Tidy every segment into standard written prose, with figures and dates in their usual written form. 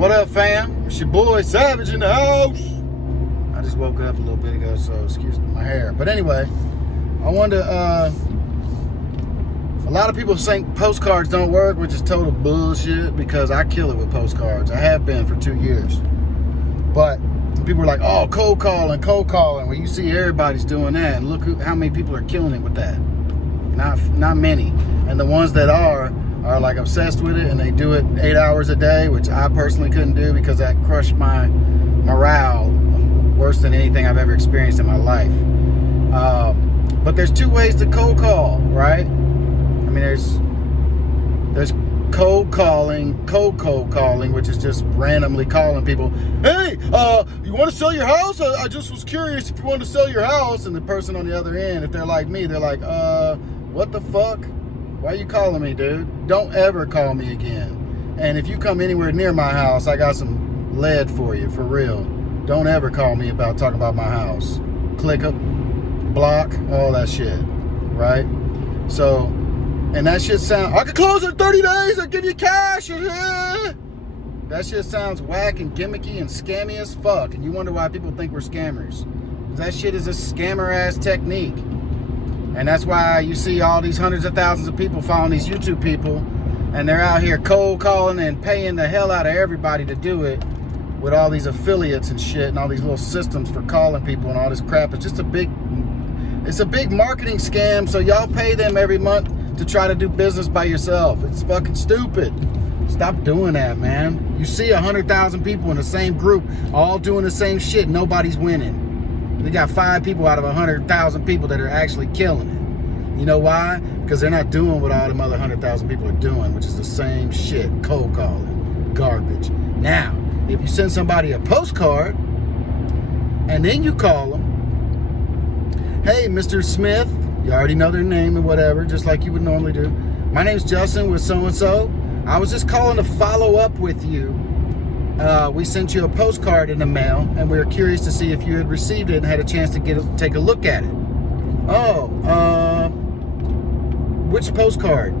What up, fam? It's your boy Savage in the house. I just woke up a little bit ago, so excuse my hair. But anyway, I wanted to, a lot of people think postcards don't work, which is total bullshit because I kill it with postcards. I have been for 2 years. But people are like, oh, cold calling. Well, you see everybody's doing that. And look how many people are killing it with that. Not many. And the ones that are like obsessed with it, and they do it 8 hours a day, which I personally couldn't do because that crushed my morale worse than anything I've ever experienced in my life. But there's two ways to cold call, right? I mean, there's cold calling, which is just randomly calling people. Hey, you want to sell your house? I just was curious if you want to sell your house. And the person on the other end, if they're like me, they're like, what the fuck? Why are you calling me, dude? Don't ever call me again. And if you come anywhere near my house, I got some lead for you, for real. Don't ever call me about talking about my house. Click up, block, all that shit, right? So, and that shit sound, I could close in 30 days, I'll give you cash. That shit sounds whack and gimmicky and scammy as fuck. And you wonder why people think we're scammers. That shit is a scammer-ass technique. And that's why you see all these hundreds of thousands of people following these YouTube people, and they're out here cold calling and paying the hell out of everybody to do it with all these affiliates and shit and all these little systems for calling people and all this crap. It's just a big marketing scam. So y'all pay them every month to try to do business by yourself. It's fucking stupid. Stop doing that, man. You see 100,000 people in the same group all doing the same shit. Nobody's winning. They got 5 people out of 100,000 people that are actually killing it. You know why? Because they're not doing what all them other 100,000 people are doing, which is the same shit. Cold calling. Garbage. Now, if you send somebody a postcard and then you call them, hey, Mr. Smith, you already know their name and whatever, just like you would normally do. My name's Justin with so-and-so. I was just calling to follow up with you. We sent you a postcard in the mail, and we were curious to see if you had received it and had a chance to take a look at it. Oh, which postcard?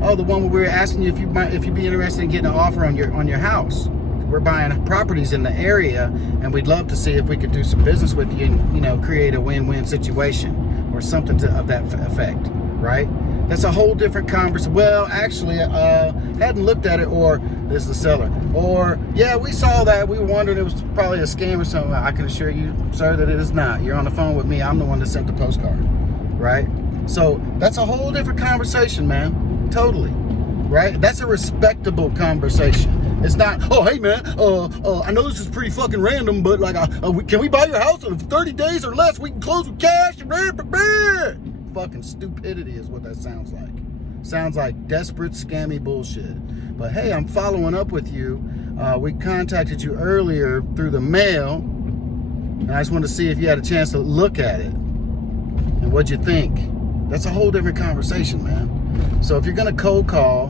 Oh, the one where we were asking you if you'd be interested in getting an offer on your house. We're buying properties in the area, and we'd love to see if we could do some business with you and create a win-win situation or something of that effect, right? That's a whole different conversation. Well, actually, hadn't looked at it, or this is the seller. Or, yeah, we saw that. We were wondering it was probably a scam or something. I can assure you, sir, that it is not. You're on the phone with me. I'm the one that sent the postcard, right? So that's a whole different conversation, man. Totally, right? That's a respectable conversation. It's not, oh, hey, man, I know this is pretty fucking random, but like, can we buy your house in 30 days or less? We can close with cash. Fucking stupidity is what that sounds like. Sounds like desperate, scammy bullshit. But hey, I'm following up with you. We contacted you earlier through the mail, and I just wanted to see if you had a chance to look at it and what'd you think. That's a whole different conversation, man. So if you're gonna cold call,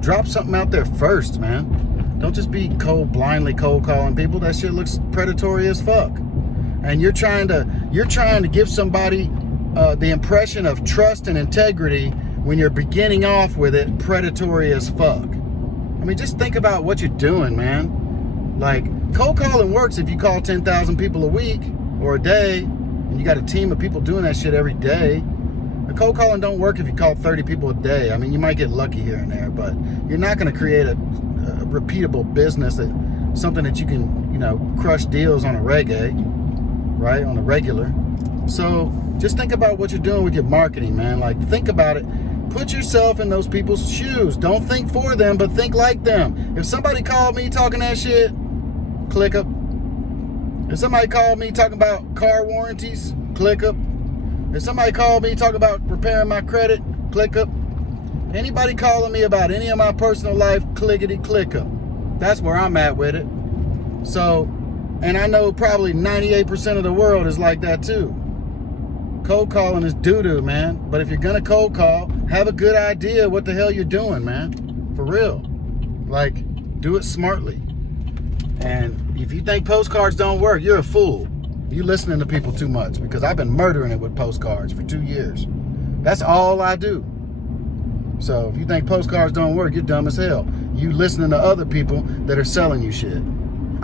drop something out there first, man. Don't just be blindly cold calling people. That shit looks predatory as fuck. And you're trying to give somebody the impression of trust and integrity when you're beginning off with it predatory as fuck. I mean, just think about what you're doing, man. Like, cold calling works if you call 10,000 people a week or a day, and you got a team of people doing that shit every day. The cold calling don't work if you call 30 people a day. I mean, you might get lucky here and there, but you're not going to create a repeatable business, something that you can, crush deals on a right? On a regular. So just think about what you're doing with your marketing, man. Like, think about it. Put yourself in those people's shoes. Don't think for them, but think like them. If somebody called me talking that shit, click up. If somebody called me talking about car warranties, click up. If somebody called me talking about repairing my credit, click up. Anybody calling me about any of my personal life, clickety click up. That's where I'm at with it. So, and I know probably 98% of the world is like that too. Cold calling is doo-doo, man. But if you're gonna cold call, have a good idea what the hell you're doing, man. For real. Like, do it smartly. And if you think postcards don't work, you're a fool. You're listening to people too much, because I've been murdering it with postcards for 2 years. That's all I do. So if you think postcards don't work, you're dumb as hell. You listening to other people that are selling you shit.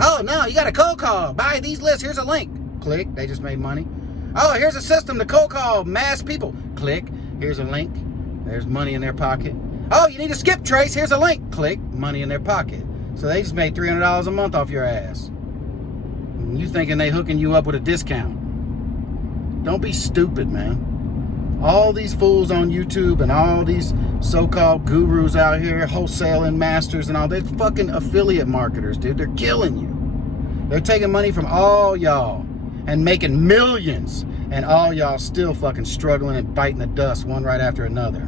Oh, no, you got a cold call. Buy these lists. Here's a link. Click. They just made money. Oh, here's a system to cold call mass people. Click. Here's a link. There's money in their pocket. Oh, you need a skip trace. Here's a link. Click. Money in their pocket. So they just made $300 a month off your ass. And you thinking they hooking you up with a discount. Don't be stupid, man. All these fools on YouTube and all these so-called gurus out here, wholesaling masters and all, they're fucking affiliate marketers, dude. They're killing you. They're taking money from all y'all and making millions, and all y'all still fucking struggling and biting the dust one right after another.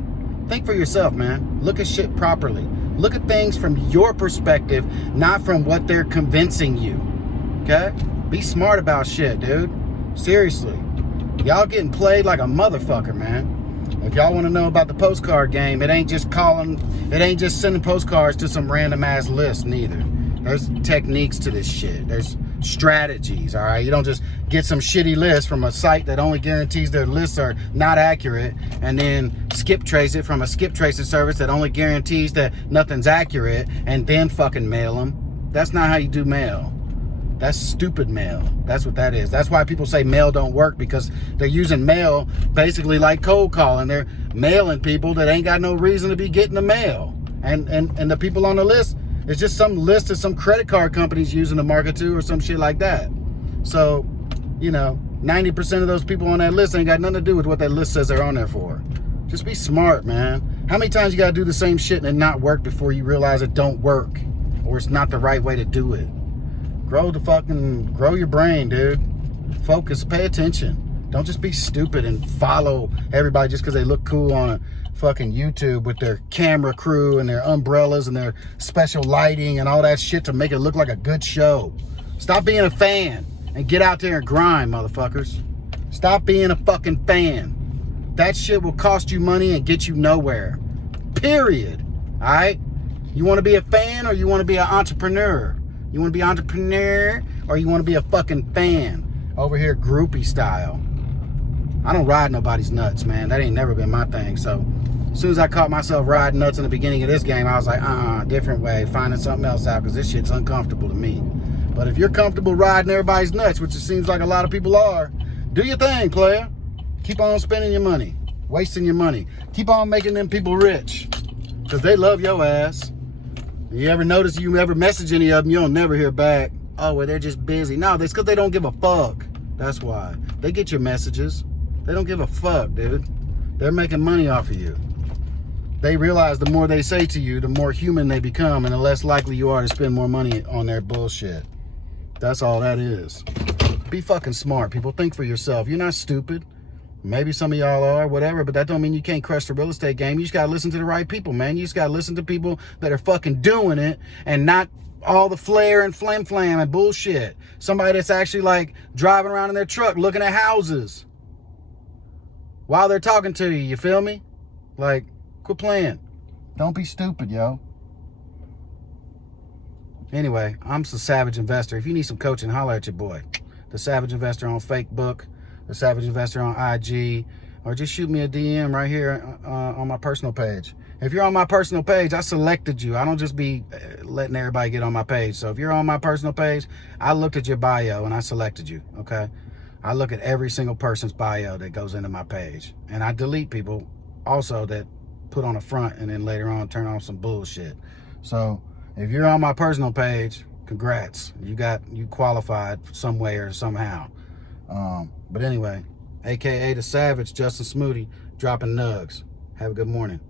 Think for yourself, man. Look at shit properly. Look at things from your perspective, not from what they're convincing you. Okay? Be smart about shit, dude. Seriously. Y'all getting played like a motherfucker, man. If y'all want to know about the postcard game, it ain't just sending postcards to some random ass list neither. There's techniques to this shit. There's strategies, all right? You don't just get some shitty list from a site that only guarantees their lists are not accurate and then skip trace it from a skip tracing service that only guarantees that nothing's accurate and then fucking mail them. That's not how you do mail. That's stupid mail. That's what that is. That's why people say mail don't work, because they're using mail basically like cold calling. They're mailing people that ain't got no reason to be getting the mail. And the people on the list, it's just some list of some credit card companies using to market to or some shit like that. So, 90% of those people on that list ain't got nothing to do with what that list says they're on there for. Just be smart, man. How many times you gotta do the same shit and it not work before you realize it don't work or it's not the right way to do it? Grow your brain, dude. Focus, pay attention. Don't just be stupid and follow everybody just because they look cool on a fucking YouTube with their camera crew and their umbrellas and their special lighting and all that shit to make it look like a good show. Stop being a fan and get out there and grind, motherfuckers. Stop being a fucking fan. That shit will cost you money and get you nowhere. Period. All right? You want to be a fan or you want to be an entrepreneur? You want to be an entrepreneur or you want to be a fucking fan? Over here, groupie style. I don't ride nobody's nuts, man. That ain't never been my thing. So as soon as I caught myself riding nuts in the beginning of this game, I was like, different way, finding something else out, because this shit's uncomfortable to me. But if you're comfortable riding everybody's nuts, which it seems like a lot of people are, do your thing, player. Keep on spending your money, wasting your money. Keep on making them people rich, because they love your ass. You ever notice you ever message any of them, you'll never hear back. Oh, well, they're just busy. No, that's because they don't give a fuck. That's why. They get your messages. They don't give a fuck, dude. They're making money off of you. They realize the more they say to you, the more human they become and the less likely you are to spend more money on their bullshit. That's all that is. Be fucking smart, people. Think for yourself. You're not stupid. Maybe some of y'all are, whatever, but that don't mean you can't crush the real estate game. You just gotta listen to the right people, man. You just gotta listen to people that are fucking doing it and not all the flare and flam and bullshit. Somebody that's actually like driving around in their truck looking at houses while they're talking to you, you feel me? Like, quit playing. Don't be stupid, yo. Anyway, I'm the Savage Investor. If you need some coaching, holler at your boy. The Savage Investor on Facebook, The Savage Investor on IG, or just shoot me a DM right here on my personal page. If you're on my personal page, I selected you. I don't just be letting everybody get on my page. So if you're on my personal page, I looked at your bio and I selected you, okay? I look at every single person's bio that goes into my page. And I delete people also that put on a front and then later on turn on some bullshit. So if you're on my personal page, congrats. You qualified some way or somehow. But anyway, AKA the Savage, Justin Smootty, dropping nugs. Have a good morning.